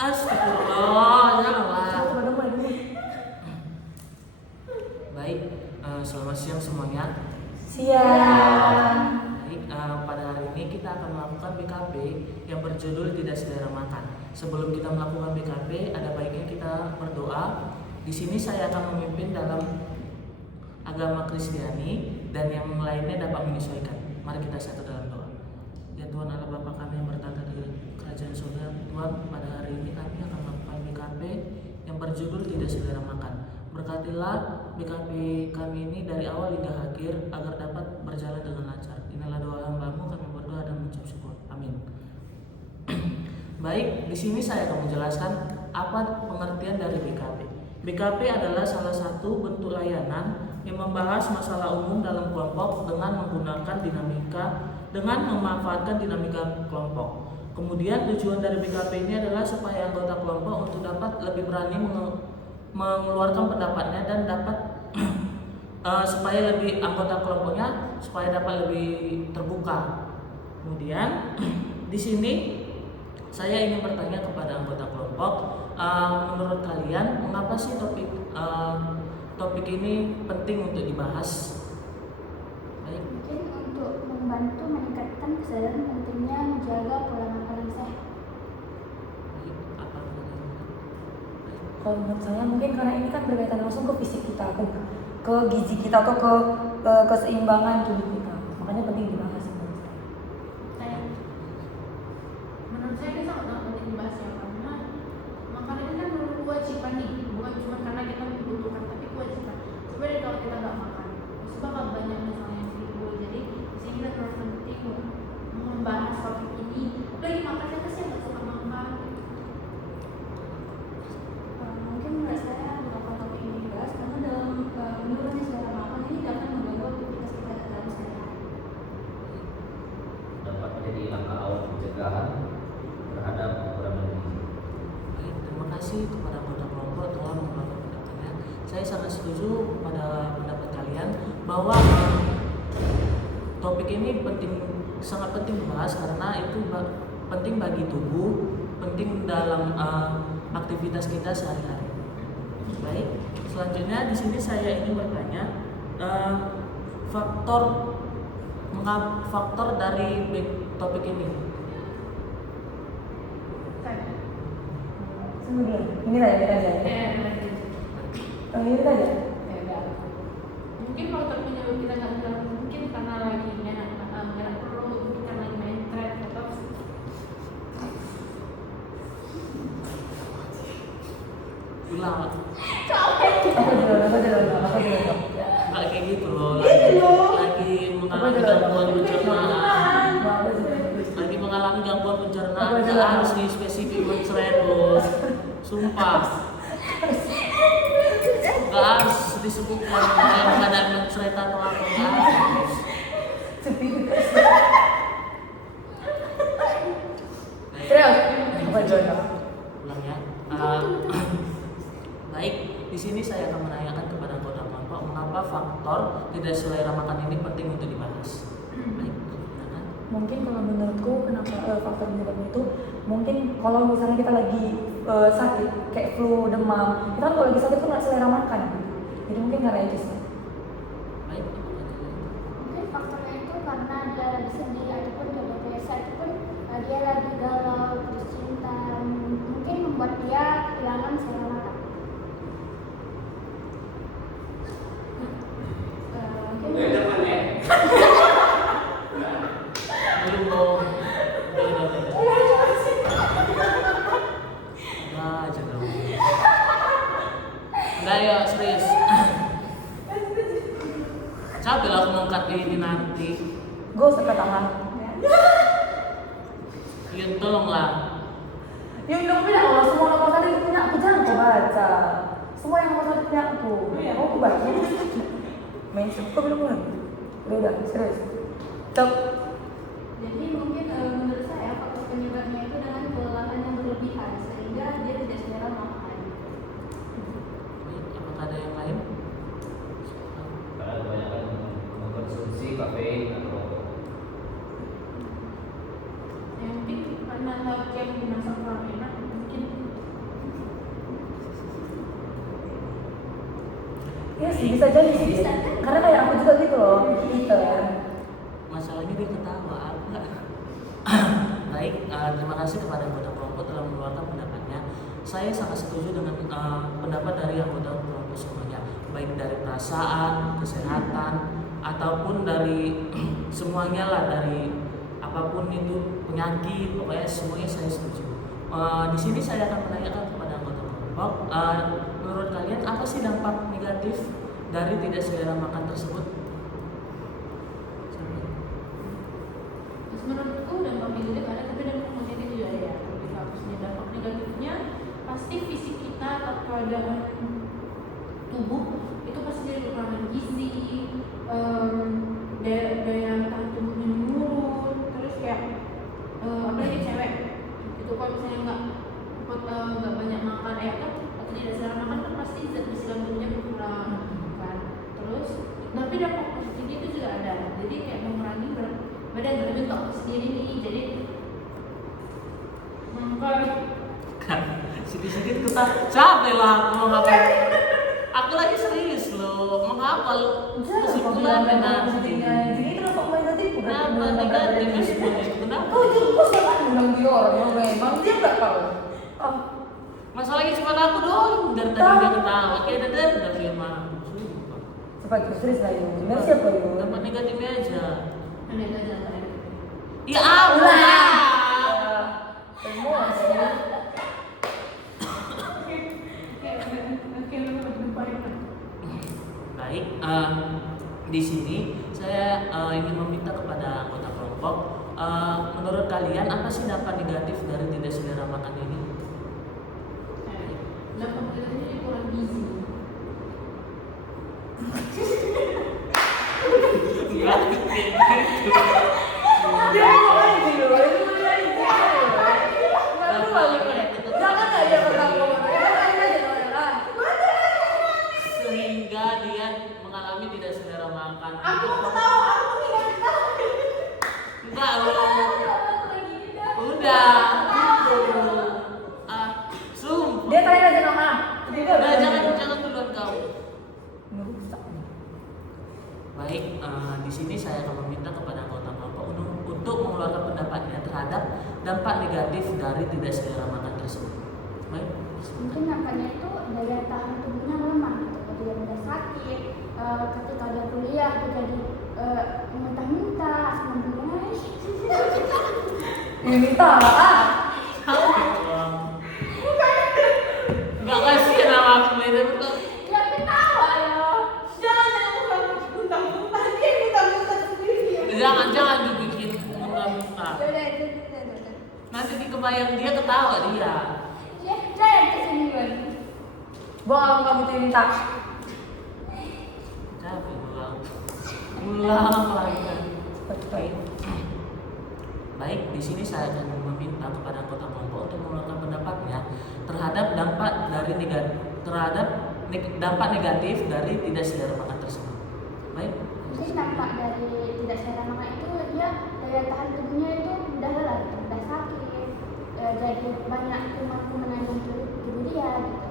Astagfirullah, janganlah. Coba dong, mulai. Baik, selamat siang semuanya. Siang. Baik, pada hari ini kita akan melakukan BKP yang berjudul Tidak Selera Makan. Sebelum kita melakukan BKP, ada baiknya kita berdoa. Di sini saya akan memimpin dalam agama Kristiani dan yang lainnya dapat menyesuaikan. Mari kita satu dalam doa. Ya Tuhan Allah Bapa kami yang bertata di kerajaan surga, Tuhan, pada hari ini kami akan melakukan BKP yang berjudul Tidak Selera Makan. Berkatilah BKP kami ini dari awal hingga akhir agar dapat berjalan dengan lancar. Inilah doa hamba-Mu, kami berdoa dan mengucap syukur. Amin. Baik, di sini saya akan menjelaskan apa pengertian dari BKP. BKP adalah salah satu bentuk layanan yang membahas masalah umum dalam kelompok dengan menggunakan memanfaatkan dinamika kelompok. Kemudian tujuan dari BKP ini adalah supaya anggota kelompok untuk dapat lebih berani mengeluarkan pendapatnya dan dapat supaya lebih anggota kelompoknya supaya dapat lebih terbuka. Kemudian di sini saya ingin bertanya kepada anggota kelompok, menurut kalian mengapa sih topik ini penting untuk dibahas? Baik. Mungkin untuk membantu meningkatkan kesadaran pentingnya menjaga pola makan yang sehat. Baik, apa pendapat? Kalau menurut saya mungkin karena ini kan berkaitan langsung ke fisik kita, ke gizi kita atau ke keseimbangan tubuh kita. Makanya penting dibahas menurut saya. Menurut saya ini sangat penting dibahas ya, karena makanan ini kan kewajiban nih, bukan cuma karena kita membutuhkan, tapi kewajiban. Sebenarnya kalau kita nggak makan, sebab banyak misalnya yang timbul. Jadi di sini kita terus penting membahas topik ini. Lagi makannya pasti nggak suka makan. Mungkin menurut saya mengapa topik ini dibahas karena dalam menurunnya selera makan ini dapat mengganggu aktivitas kita dalam sehari-hari. Dapat menjadi langkah awal pencegahan terhadap kekurangan gizi. Baik, terima kasih kepada anggota kelompok telah mengeluarkan pendapatnya. Saya sangat setuju pada pendapat kalian bahwa topik ini sangat penting dibahas karena itu penting bagi tubuh, penting dalam aktivitas kita sehari-hari. Baik, selanjutnya di sini saya ingin bertanya faktor dari topik ini. Kemudian ini tadi. Ini tadi. Mungkin kalau terpenyebab kita nggak bilang mungkin karena lagi nggak perlu kita lagi main thread atau Ulang, Apa dulu? nggak kayak gitu loh. Lagi mengalami gangguan pencernaan. Lagi mengalami gangguan pencernaan, nggak harus di spesifik mencret loh. Sumpah. Nggak harus disebutkan dalam keadaan mencret atau apa, nggak harus. Terus. Apa dulu? Ulang ya. Baik, di sini saya akan menanyakan kepada anggota kelompok mengapa faktor tidak selera makan ini penting untuk dibahas. Baik, silakan. Mungkin kalau menurutku kenapa faktor penyebabnya itu mungkin kalau misalnya kita lagi sakit kayak flu, demam, kita kan kalau lagi sakit tuh nggak selera makan gitu. Jadi mungkin karena itu sih. Baik, apa tadi? Mungkin faktornya itu karena dia lagi sedih ataupun dia biasa ataupun dia lagi galau, terus cinta, mungkin membuat dia kehilangan selera makan. Mungkin Belum dong. Enggak aja dong. Enggak ya, serius. Capek lah aku mengangkat ini nanti. Gue usah ke tangan. Yun, tolonglah. Ya udah bilang kalau semua nomor satu itu punya aku, jangan kau baca. Semua yang nomor satu punya aku. Mau aku baca? Main suka belum lagi? Udah, serius. Stop. Jadi mungkin menurut saya faktor penyebabnya itu dengan kelelahan yang berlebihan sehingga dia tidak selera makan. Baik, apakah ada yang lain? Karena kebanyakan mengkonsumsi kafein atau rokok. yang penting karena lauk yang dimasak kurang enak, mungkin sih, bisa jadi sih. Karena kayak aku juga gitu loh, Peter. Masalahnya dia ketawa, aku nggak. Baik, terima kasih kepada anggota kelompok telah mengeluarkan pendapatnya. Saya sangat setuju dengan pendapat dari anggota kelompok semuanya, baik dari perasaan, kesehatan, ataupun dari semuanya lah, dari apapun itu penyakit, pokoknya semuanya saya setuju. Di sini saya akan menanyakan kepada anggota kelompok, menurut kalian apa sih dampak negatif dari tidak selera makan tersebut? Terus menurutku dampak negatif ada, tapi dampak positif juga ada. Lebih bagusnya dampak negatifnya pasti fisik kita atau keadaan tubuh itu pasti jadi kekurangan gizi, daya tahan tubuhnya menurun, terus kayak apalagi cewek itu kalau misalnya nggak banyak makan kan atau tidak selera makan kan pasti zat besi dalam tubuhnya berkurang kan. Terus tapi dampak positifnya itu juga ada, jadi kayak mengurangi berat badan berbentuk sendiri nih, jadi makan Sedikit-sedikit kita capek lah mau ngapain. Aku lagi serius loh, menghafal kesimpulan benar. Jadi terus kok negatif bukan? Kenapa negatif semuanya? Kenapa? Oh juga jangan bilang dia orang memang dia nggak tahu. Oh, Masalahnya cuma aku doang dari tadi dia ketawa kayak udah firman. cepat serius lah yuk. Benar siapa yuk? Dampak negatifnya aja. ada aja Ya Allah. Emosi. Baik, di sini saya ingin meminta kepada anggota kelompok, menurut kalian apa sih dampak negatif dari tidak selera makan ini? dampak negatifnya kurang gizi. Enggak, Dia mau lagi dulu, itu mau lagi. Nggak perlu lagi. Jangan nggak dia berlaku. sehingga dia mengalami tidak selera makan. Aku mau tahu, aku tidak tahu. Enggak loh. Udah. Gitu. Sumpah. Dia tanya aja nama. Udah jangan duluan kau. Merusak. Baik, di sini saya akan meminta kepada anggota kelompok untuk mengeluarkan pendapatnya terhadap dampak negatif dari tidak selera makan tersebut. Baik. Mungkin nampaknya itu daya tahan tubuhnya lemah gitu. Ketika dia mudah sakit, ketika dia kuliah dia jadi muntah-muntah, asam lambungnya naik. Minta ah. Enggak kasih nama aku itu betul. Ya ketawa ya. Jangan muntah-muntah, dia muntah-muntah sendiri. Jangan dibikin muntah-muntah. Udah. Nanti dikebayang dia ketawa dia. Ya, saya kesini kan. Bohong kamu tuh minta. Capek ulang lagi kan. Baik. Baik, di sini saya akan meminta kepada anggota kelompok untuk mengeluarkan pendapatnya terhadap dampak negatif dari tidak selera makan tersebut. Baik. Mungkin dampak dari tidak selera makan itu dia daya tahan tubuhnya itu mudah lelah, gitu, mudah sakit, jadi banyak kuman-kuman yang muncul di tubuh dia gitu.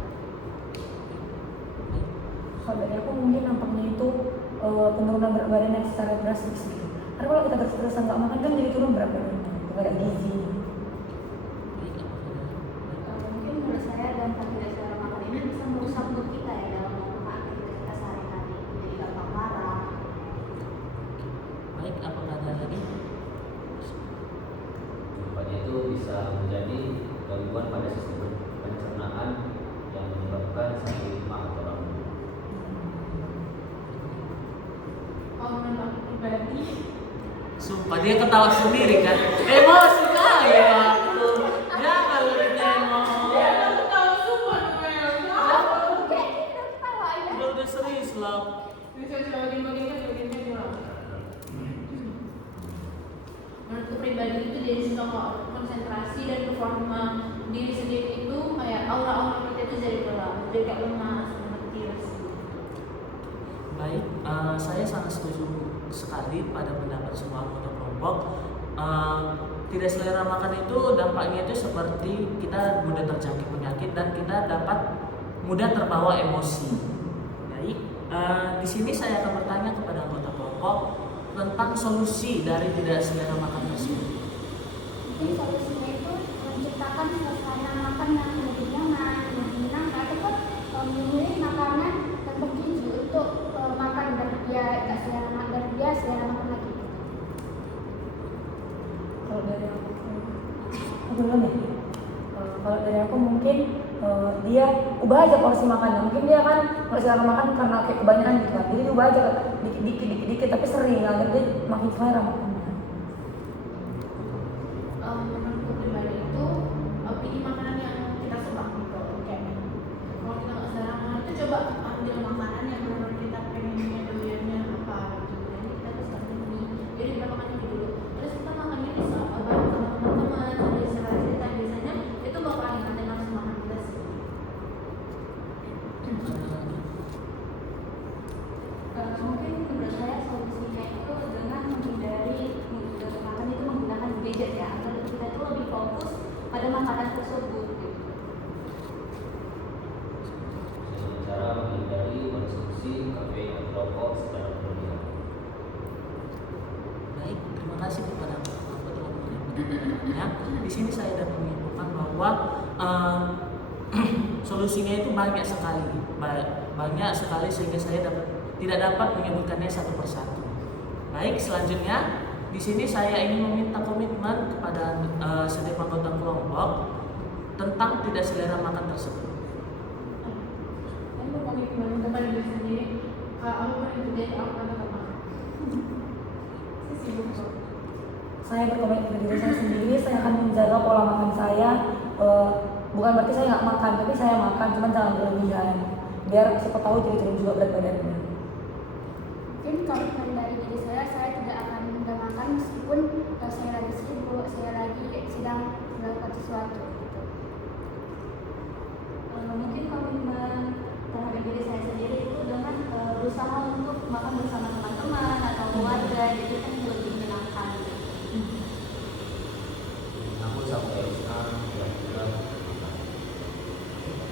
Kalau dari aku mungkin nampaknya itu penurunan berat badan yang secara drastis gitu. Karena kalau kita terus-terusan nggak makan kan jadi turun berat badan, nggak ada gizi. Mungkin menurut saya dampak tidak selera makan ini bisa merusak mood kita ya dalam melakukan aktivitas kita sehari-hari, jadi gampang marah. Baik, apakah ada lagi? Dampaknya itu bisa menjadi gangguan pada sistem pencernaan yang menyebabkan sakit mah atau lambung. Kalau menurut aku pribadi, Sumpah dia ketawa sendiri kan. Emosi kali aku. Jangan lu ditengok. aku tahu semua Udah serius lah. bisa bagian-bagiannya kurang. Menurutku pribadi itu jadi susah konsentrasi dan performa diri sendiri itu kayak aura-aura kita itu jadi gelap, jadi kayak lemas, lemes. Baik, saya sangat setuju sekali pada pendapat semua anggota kelompok. Tidak selera makan itu dampaknya itu seperti kita mudah terjangkit penyakit dan kita dapat mudah terbawa emosi. Baik, Di sini saya akan bertanya kepada anggota kelompok tentang solusi dari tidak selera makan tersebut. Mungkin solusinya itu menciptakan suasana makan yang lebih nyaman, lebih menyenangkan, ataupun memilih makanan yang bergizi untuk makan dan dia gak selera makan dan dia selera makan lagi. Kalau dari aku duluan ya. Kalau dari aku mungkin dia ubah aja porsi makannya. Mungkin dia kan nggak selera makan karena kayak kebanyakan gitu kan. Jadi ubah aja dikit tapi sering agar dia makin selera makannya. Menurutku pribadi itu pilih makanan yang kita suka gitu. Kayak kalau kita nggak selera makan itu coba ambil makanan yang benar kita pengennya doyannya apa gitu. Jadi kita tuh suka ini. Jadi kita makan ini dulu. Terus kita makannya di saat bareng sama teman-teman sambil cerita biasanya itu bakal ningkatin nafsu makan kita sih. Mungkin menurut saya solusinya itu dengan menghindari makan itu menggunakan gadget ya, agar kita itu lebih fokus pada makanan tersebut. Gitu. Dengan cara menghindari konsumsi kafein atau rokok secara berlebihan. Baik, terima kasih kepada Bapak telah menyampaikannya. Di sini saya dapat menyimpulkan bahwa solusinya itu banyak sekali sehingga saya tidak dapat menyebutkannya satu persatu. Baik, selanjutnya di sini saya ingin meminta komitmen kepada setiap anggota kelompok tentang tidak selera makan tersebut. Aku berkomitmen kepada diri sendiri. Aku berkomitmen aku akan tetap makan. Saya sibuk kok. Saya berkomitmen pada diri saya sendiri. Saya akan menjaga pola makan saya. Bukan berarti saya nggak makan, tapi saya makan, cuman jangan berlebihan. Biar siapa tahu jadi turun juga berat badannya. Mungkin komitmen dari diri saya tidak akan makan meskipun saya lagi sibuk, saya lagi sedang melakukan sesuatu. Mungkin komitmen terhadap diri saya sendiri itu dengan berusaha untuk makan bersama teman-teman atau keluarga, jadi kan lebih menyenangkan. Aku sampai sekarang kira-kira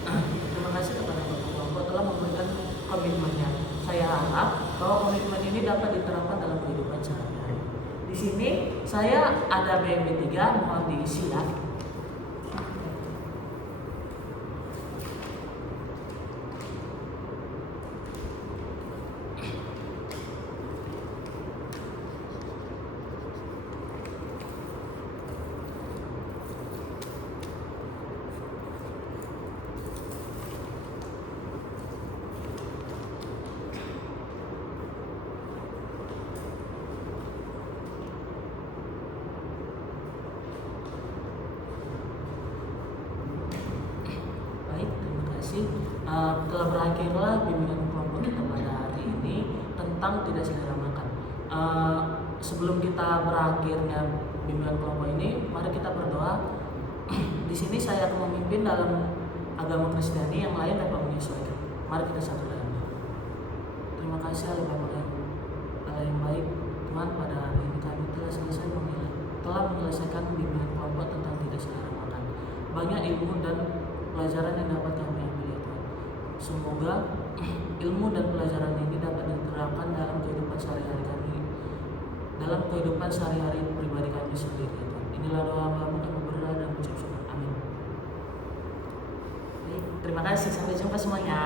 Terima kasih kepada Bapak kelompok telah memberikan komitmennya. Saya harap bahwa komitmen ini dapat diterapkan dalam kehidupan sehari-hari. Di sini saya ada BMB 3, mohon diisi ya. Baik, terima kasih. Telah berakhirlah bimbingan kelompok kita pada hari ini tentang tidak selera makan. Sebelum kita berakhirnya bimbingan kelompok ini, mari kita berdoa. Di sini saya akan memimpin dalam agama Kristiani, yang lain dapat menyesuaikan. Mari kita satu dalam doa. Terima kasih Allah Bapa yang baik, Tuhan, pada hari ini kami telah menyelesaikan bimbingan kelompok tentang tidak selera makan. Banyak ilmu dan pelajaran yang dapat kami ambil ya Tuhan. Semoga ilmu dan pelajaran ini dapat diterapkan dalam kehidupan sehari-hari kami, dalam kehidupan sehari-hari pribadi kami sendiri ya Tuhan. Inilah doa hamba kami berdoa dan mengucap syukur. Amin. Baik, terima kasih, sampai jumpa semuanya.